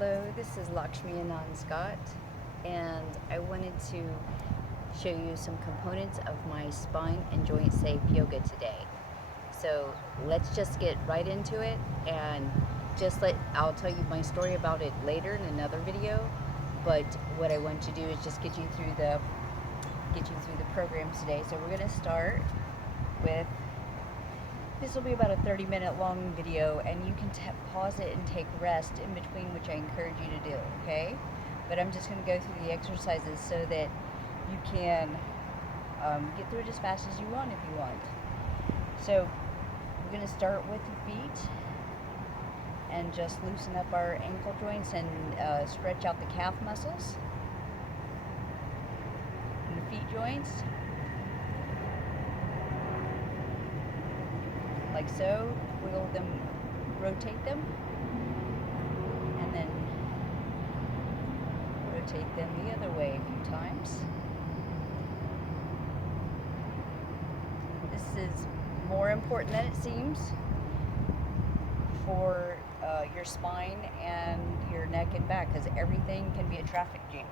Hello, this is Laxmi Anand Scott, and I wanted to show you some components of my spine and joint safe yoga today. So let's just get right into it, and I'll tell you my story about it later in another video. But what I want to do is just get you through the program today. So we're going to start with. This will be about a 30-minute long video, and you can pause it and take rest in between, which I encourage you to do, okay? But I'm just going to go through the exercises so that you can get through it as fast as you want if you want. So we're going to start with the feet and just loosen up our ankle joints and stretch out the calf muscles and the feet joints. Like so, wiggle them, rotate them, and then rotate them the other way a few times. This is more important than it seems for your spine and your neck and back, because everything can be a traffic jam.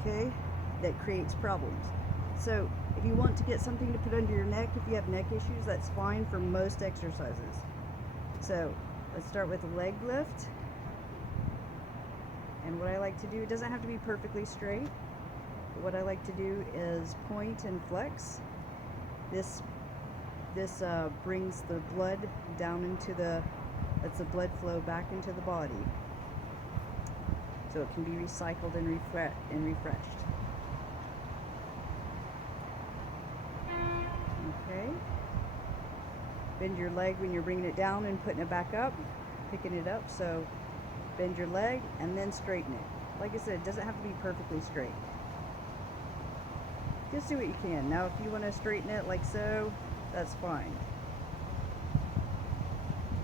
Okay, that creates problems. So if you want to get something to put under your neck, if you have neck issues, that's fine for most exercises. So let's start with a leg lift. And what I like to do, it doesn't have to be perfectly straight, but what I like to do is point and flex. This brings the blood down into lets the blood flow back into the body, so it can be recycled and refreshed. Okay. Bend your leg when you're bringing it down and putting it back up, picking it up. So bend your leg and then straighten it. Like I said, it doesn't have to be perfectly straight. Just do what you can. Now, if you want to straighten it like so, that's fine.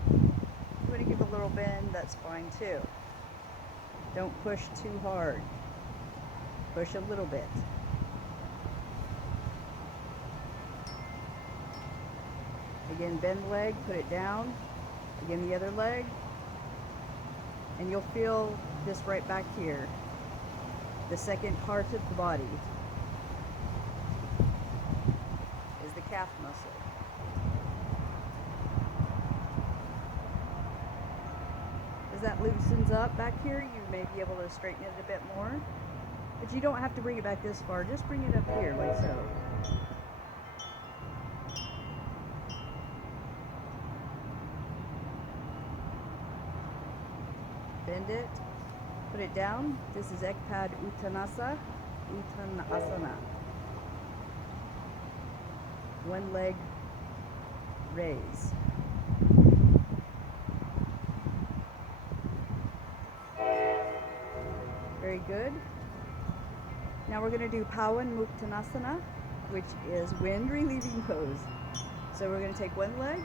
If you want to give a little bend, that's fine too. Don't push too hard. Push a little bit. Again, bend the leg, put it down. Again, the other leg. And you'll feel this right back here. The second part of the body is the calf muscle. As that loosens up back here, you may be able to straighten it a bit more. But you don't have to bring it back this far. Just bring it up here, like so. Bend it, put it down. This is Ekpad Uttanasana. One leg raise. Very good. Now we're going to do Pawan Muktanasana, which is wind relieving pose. So we're going to take one leg,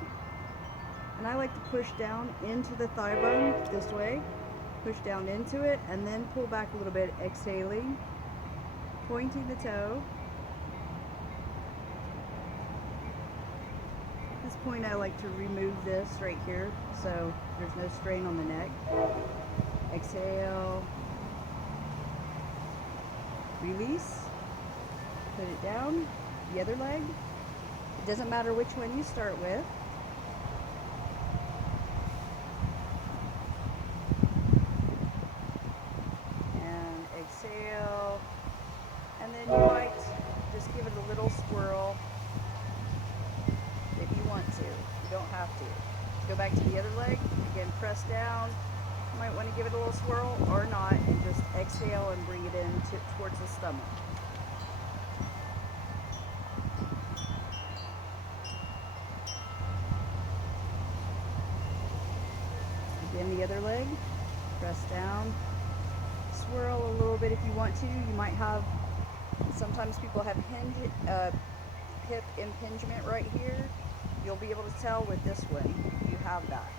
and I like to push down into the thigh bone this way. Push down into it and then pull back a little bit, exhaling, pointing the toe. At this point, I like to remove this right here so there's no strain on the neck. Exhale, release, put it down, the other leg. It doesn't matter which one you start with. Exhale, and then you might just give it a little swirl if you want to. You don't have to. Go back to the other leg. Again, press down. You might want to give it a little swirl or not, and just exhale and bring it in towards the stomach. Again, the other leg. Press down. Swirl a little bit if you want to. You might have, sometimes people have hip impingement right here. You'll be able to tell with this one if you have that.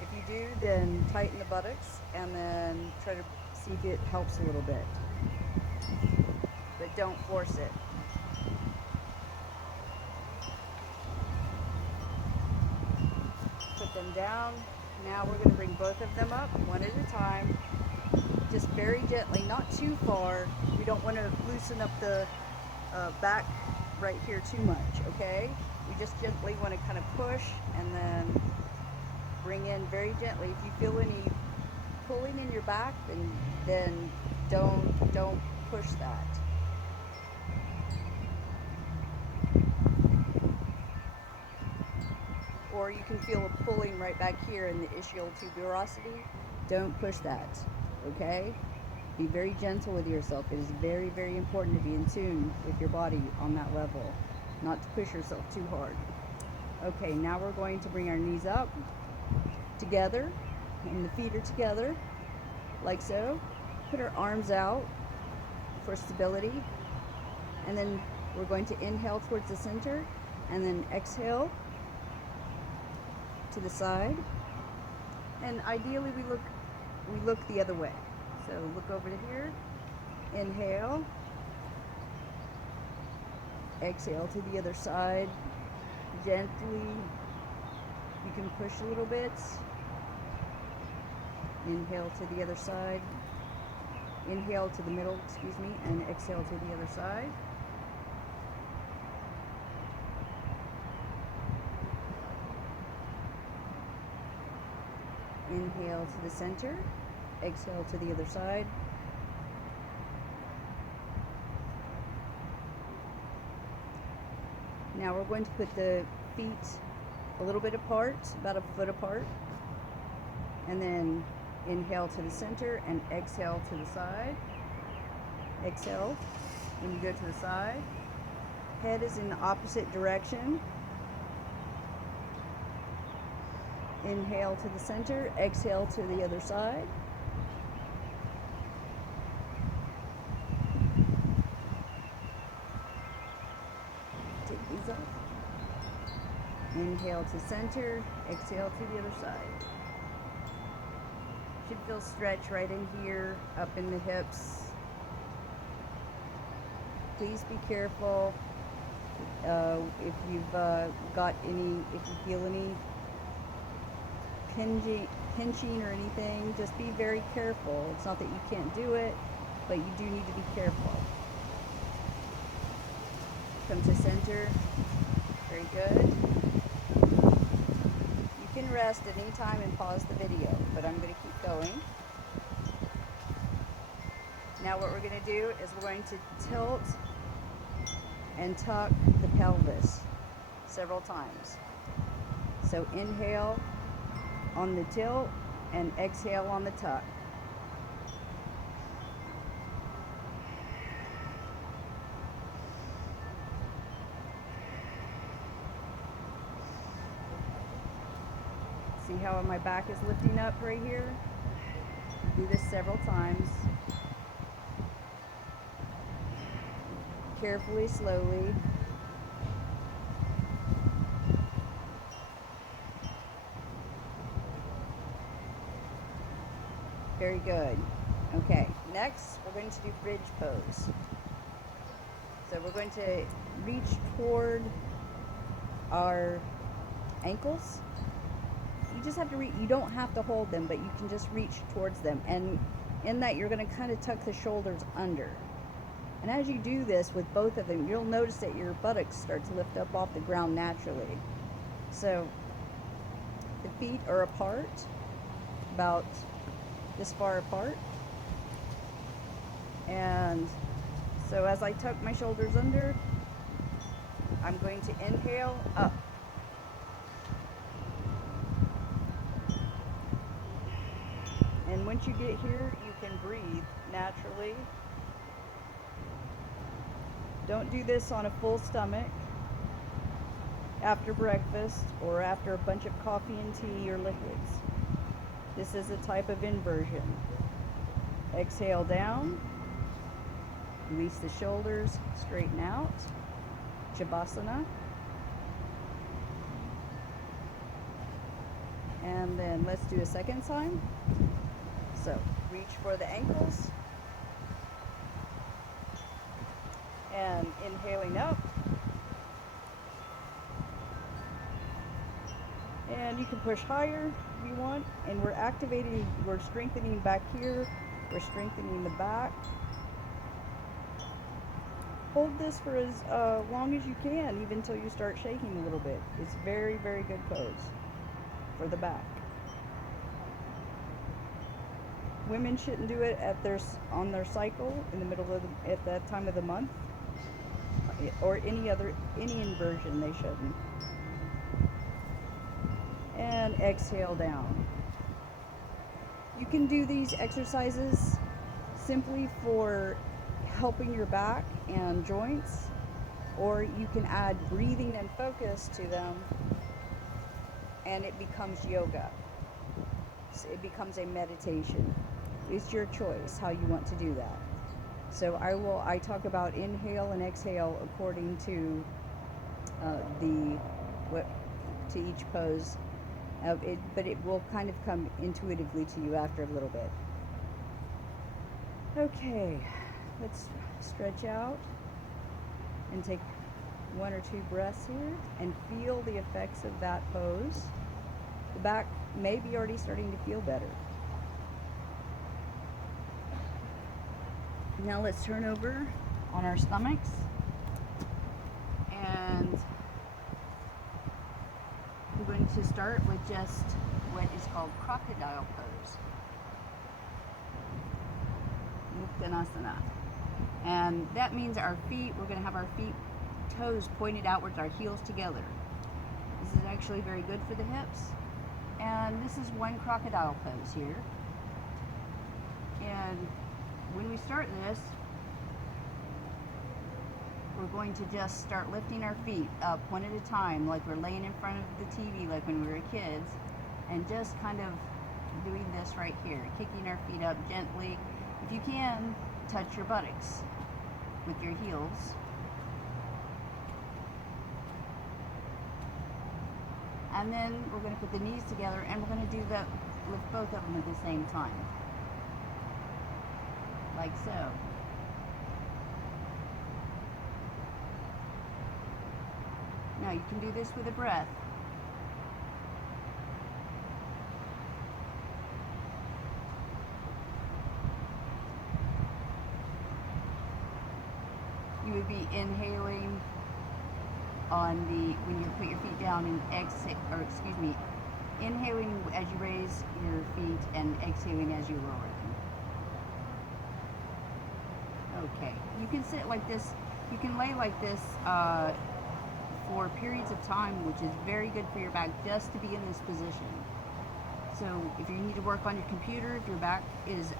If you do, then tighten the buttocks and then try to see if it helps a little bit. But don't force it. Put them down. Now we're going to bring both of them up one at a time, just very gently, not too far. We don't want to loosen up the back right here too much, okay? We just gently want to kind of push and then bring in very gently. If you feel any pulling in your back, then don't push that. Or you can feel a pulling right back here in the ischial tuberosity. Don't push that, okay? Be very gentle with yourself. It is very, very important to be in tune with your body on that level, not to push yourself too hard. Okay, now we're going to bring our knees up together, and the feet are together, like so. Put our arms out for stability, and then we're going to inhale towards the center, and then exhale to the side. And ideally we look the other way. So look over to here, inhale, exhale to the other side, gently. You can push a little bit. Inhale to the other side, inhale to the middle, excuse me, and exhale to the other side. Inhale to the center, exhale to the other side. Now we're going to put the feet a little bit apart, about a foot apart, and then inhale to the center and exhale to the side. Exhale when you go to the side. Head is in the opposite direction. Inhale to the center, exhale to the other side. Take these off. Inhale to center, exhale to the other side. Should feel stretch right in here, up in the hips. Please be careful if you've got any, if you feel any pinching or anything, just be very careful. It's not that you can't do it, but you do need to be careful. Come to center. Very good. You can rest at any time and pause the video, but I'm going to keep going. Now what we're going to do is we're going to tilt and tuck the pelvis several times. So inhale on the tilt and exhale on the tuck. See how my back is lifting up right here? Do this several times. Carefully, slowly. Very good. Okay, next we're going to do bridge pose. So we're going to reach toward our ankles. You just have to reach, you don't have to hold them, but you can just reach towards them. And in that, you're going to kind of tuck the shoulders under. And as you do this with both of them, you'll notice that your buttocks start to lift up off the ground naturally. So the feet are apart, about this far apart. And so as I tuck my shoulders under, I'm going to inhale up. And once you get here, you can breathe naturally. Don't do this on a full stomach after breakfast or after a bunch of coffee and tea or liquids. This is a type of inversion. Exhale down, release the shoulders, straighten out, Shavasana. And then let's do a second time. So reach for the ankles. And inhaling up. And you can push higher if you want. And we're strengthening back here. We're strengthening the back. Hold this for as long as you can, even until you start shaking a little bit. It's very, very good pose for the back. Women shouldn't do it on their cycle in the middle of at that time of the month, or any inversion they shouldn't. And exhale down. You can do these exercises simply for helping your back and joints, or you can add breathing and focus to them, and it becomes yoga. So it becomes a meditation. It's your choice how you want to do that. So I talk about inhale and exhale according to to each pose. But it will kind of come intuitively to you after a little bit. Okay, let's stretch out and take 1 or 2 breaths here and feel the effects of that pose. The back may be already starting to feel better. Now let's turn over on our stomachs, and I'm going to start with just what is called crocodile pose, Muktanasana. And that means we're going to have our feet, toes pointed outwards, our heels together. This is actually very good for the hips. And this is one crocodile pose here. And when we start this, we're going to just start lifting our feet up one at a time, like we're laying in front of the TV like when we were kids, and just kind of doing this right here, kicking our feet up gently. If you can, touch your buttocks with your heels. And then we're going to put the knees together, and we're going to lift both of them at the same time, like so. Now you can do this with a breath. You would be inhaling when you put your feet down, and inhaling as you raise your feet and exhaling as you lower them. Okay, you can sit like this, you can lay like this for periods of time, which is very good for your back, just to be in this position. So if you need to work on your computer, if your back is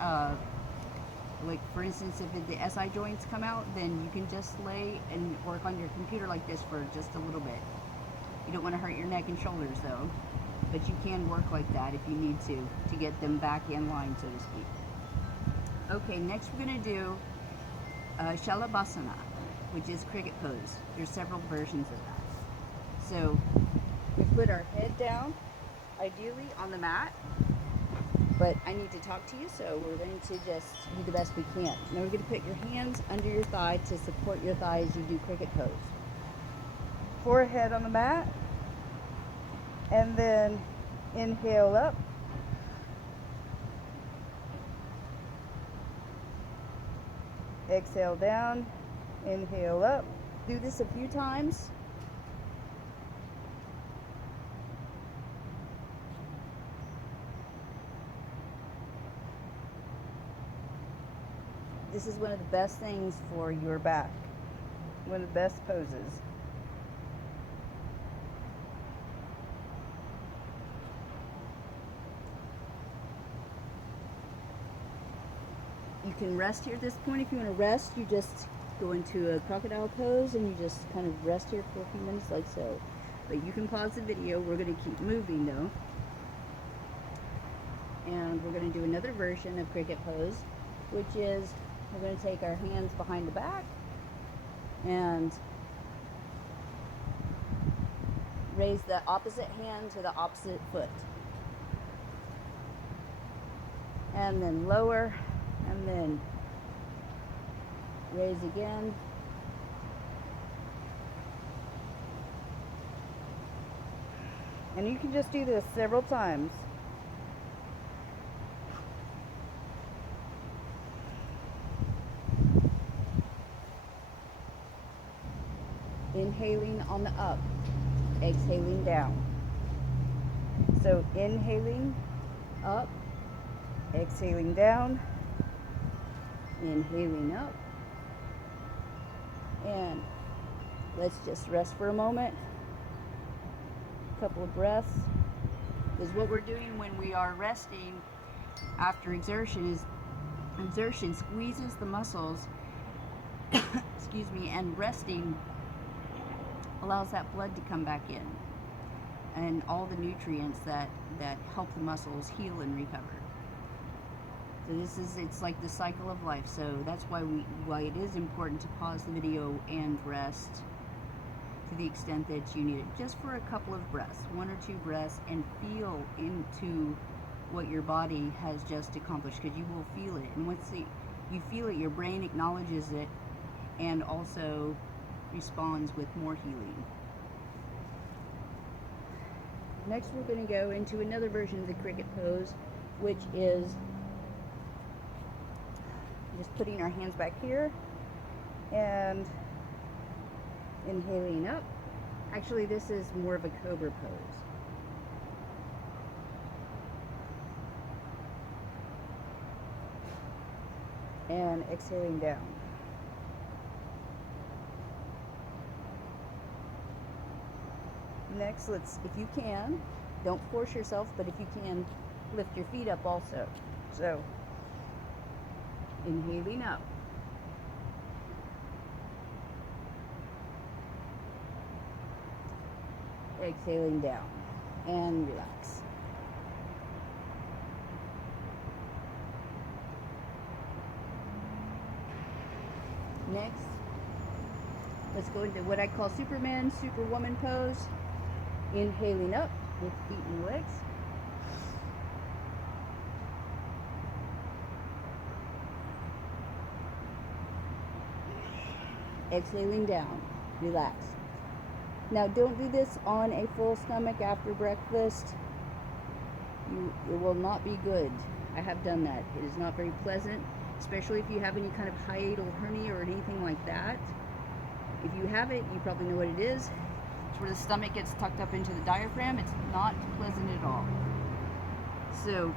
like for instance, if the SI joints come out, then you can just lay and work on your computer like this for just a little bit. You don't want to hurt your neck and shoulders though, but you can work like that if you need to get them back in line, so to speak. Okay, next we're going to do Shalabhasana, which is cricket pose. There's several versions of that. So we put our head down, ideally on the mat, but I need to talk to you, so we're going to just do the best we can. Now we're going to put your hands under your thigh to support your thigh as you do cricket pose. Forehead on the mat, and then inhale up. Exhale down, inhale up. Do this a few times. This is one of the best things for your back. One of the best poses. You can rest here at this point. If you want to rest, you just go into a crocodile pose and you just kind of rest here for a few minutes like so. But you can pause the video. We're going to keep moving though. And we're going to do another version of cricket pose, which is we're going to take our hands behind the back and raise the opposite hand to the opposite foot. And then lower, and then raise again. And you can just do this several times. Inhaling on the up, exhaling down. So inhaling up, exhaling down, inhaling up, and let's just rest for a moment. A couple of breaths. Because what we're doing when we are resting after exertion is exertion squeezes the muscles, excuse me, and resting allows that blood to come back in and all the nutrients that help the muscles heal and recover. So it's like the cycle of life. So that's why it is important to pause the video and rest to the extent that you need it, just for a couple of breaths, 1 or 2 breaths, and feel into what your body has just accomplished, because you will feel it. And once you feel it, your brain acknowledges it and also responds with more healing. Next, we're going to go into another version of the cricket pose, which is just putting our hands back here and inhaling up. Actually, this is more of a cobra pose. And exhaling down. Next, if you can, don't force yourself, but if you can, lift your feet up also. So, inhaling up. Exhaling down. And relax. Next, let's go into what I call Superman, Superwoman pose. Inhaling up with feet and legs. Exhaling down. Relax. Now don't do this on a full stomach after breakfast. It will not be good. I have done that. It is not very pleasant, especially if you have any kind of hiatal hernia or anything like that. If you have it, you probably know what it is. It's where the stomach gets tucked up into the diaphragm. It's not pleasant at all. So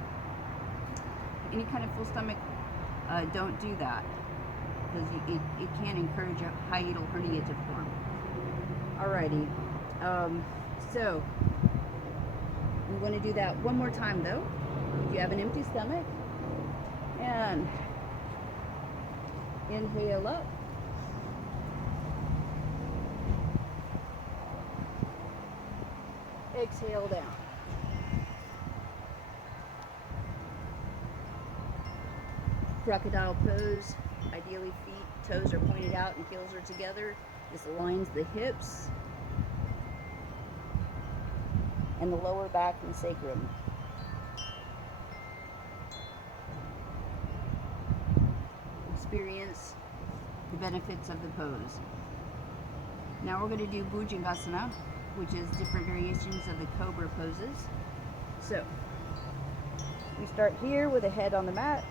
any kind of full stomach, don't do that, because it can encourage a hiatal hernia to form. Alrighty, so we want to do that one more time though. If you have an empty stomach, and inhale up. Exhale down. Crocodile pose. Ideally feet, toes are pointed out and heels are together. This aligns the hips and the lower back and sacrum. Experience the benefits of the pose. Now we're going to do Bhujangasana, which is different variations of the cobra poses. So we start here with the head on the mat,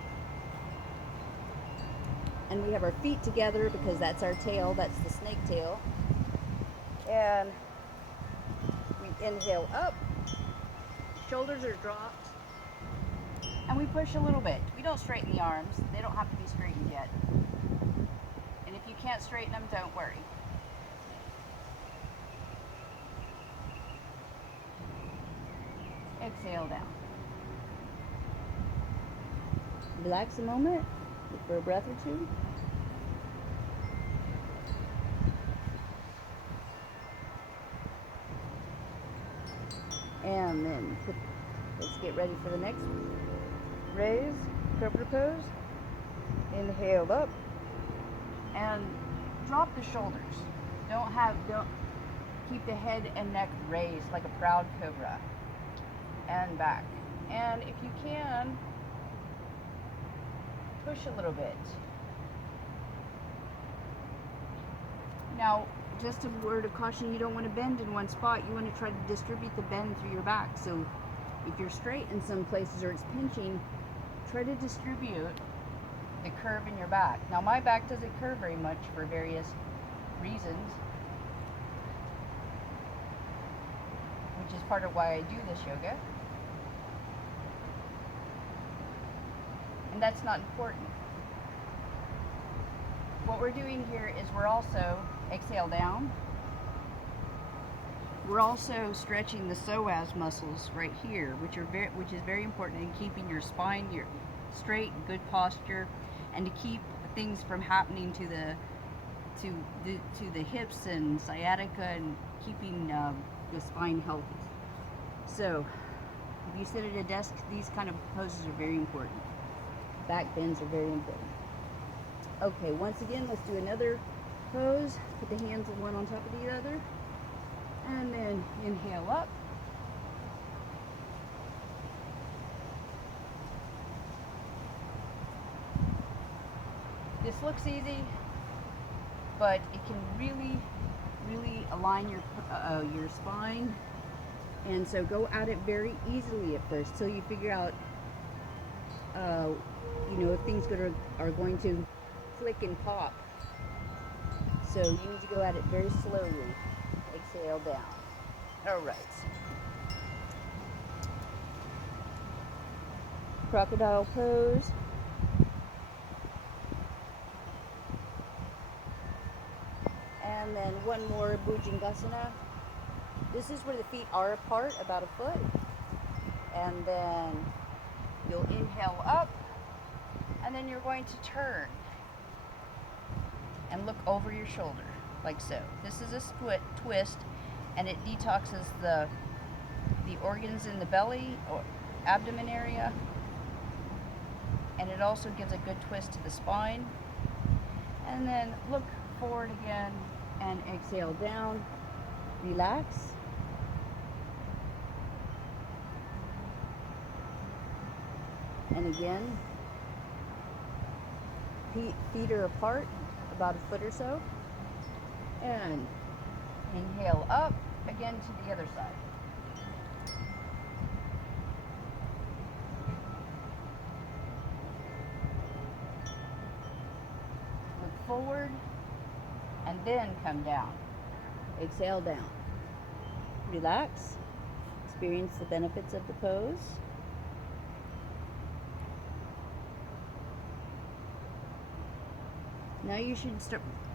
and we have our feet together because that's our tail, that's the snake tail. And we inhale up, shoulders are dropped, and we push a little bit. We don't straighten the arms, they don't have to be straightened yet. And if you can't straighten them, don't worry. Exhale down. Relax a moment for a breath or two. And then let's get ready for the next one. Raise, cobra pose. Inhale up and drop the shoulders. Don't keep the head and neck raised like a proud cobra. And back. And if you can, push a little bit. Now, just a word of caution, you don't want to bend in one spot. You want to try to distribute the bend through your back. So if you're straight in some places or it's pinching, try to distribute the curve in your back. Now my back doesn't curve very much for various reasons, which is part of why I do this yoga. And that's not important. What we're doing here is we're also, exhale down, we're also stretching the psoas muscles right here, which is very important in keeping your spine straight, good posture, and to keep things from happening to the hips and sciatica, and keeping the spine healthy. So if you sit at a desk, these kind of poses are very important. Back bends are very important. Okay, once again, let's do another pose. Put the hands one on top of the other, and then inhale up. This looks easy, but it can really align your spine, and so go at it very easily at first till you figure out if things are going to click and pop. So you need to go at it very slowly. Exhale down. All right. Crocodile pose. And then one more Bhujangasana. This is where the feet are apart, about a foot. And then you'll inhale up, and then you're going to turn and look over your shoulder, like so. This is a twist, and it detoxes the organs in the belly or abdomen area, and it also gives a good twist to the spine. And then look forward again and exhale down, relax. And again, feet are apart, about a foot or so. And inhale up, again to the other side. Look forward, and then come down. Exhale down. Relax. Experience the benefits of the pose. Now you should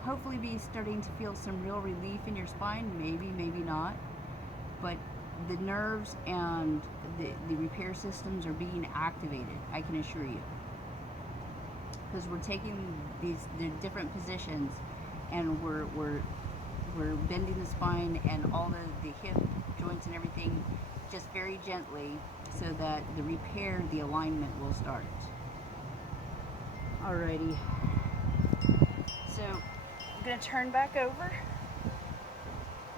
hopefully be starting to feel some real relief in your spine, maybe not, but the nerves and the repair systems are being activated, I can assure you, because we're taking the different positions, and we're bending the spine and all the hip joints and everything just very gently, so that the repair, the alignment will start. Alrighty. So I'm going to turn back over.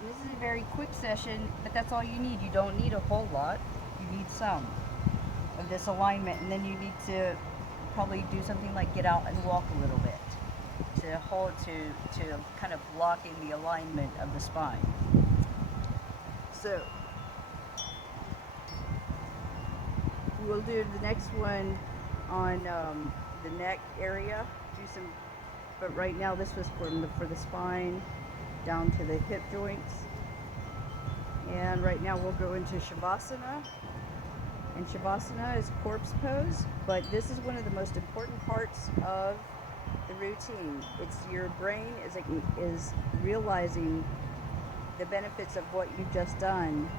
This is a very quick session, but that's all you need. You don't need a whole lot. You need some of this alignment, and then you need to probably do something like get out and walk a little bit to hold to kind of lock in the alignment of the spine. So we'll do the next one on the neck area. But right now this was for the spine down to the hip joints. And right now we'll go into Shavasana. And Shavasana is corpse pose, but this is one of the most important parts of the routine. It's your brain is realizing the benefits of what you've just done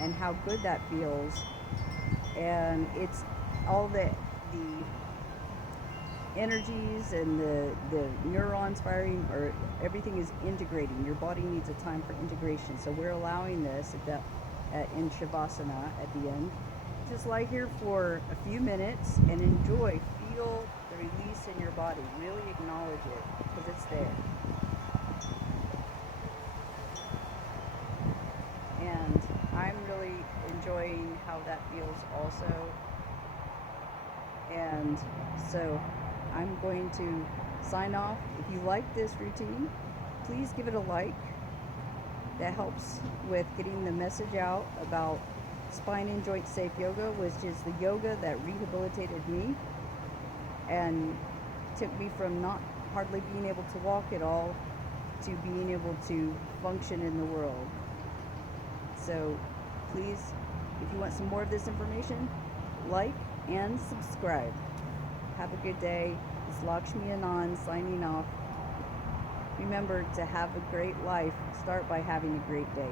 and how good that feels. And it's all the energies and the neurons firing, or everything is integrating. Your body needs a time for integration, so we're allowing this in Shavasana at the end. Just lie here for a few minutes and enjoy, feel the release in your body, really acknowledge it, because it's there. And I'm really enjoying how that feels also. And so I'm going to sign off. If you like this routine, please give it a like. That helps with getting the message out about spine and joint safe yoga, which is the yoga that rehabilitated me and took me from not hardly being able to walk at all to being able to function in the world. So please, if you want some more of this information, like and subscribe. Have a good day. It's Laxmi Anand signing off. Remember, to have a great life, start by having a great day.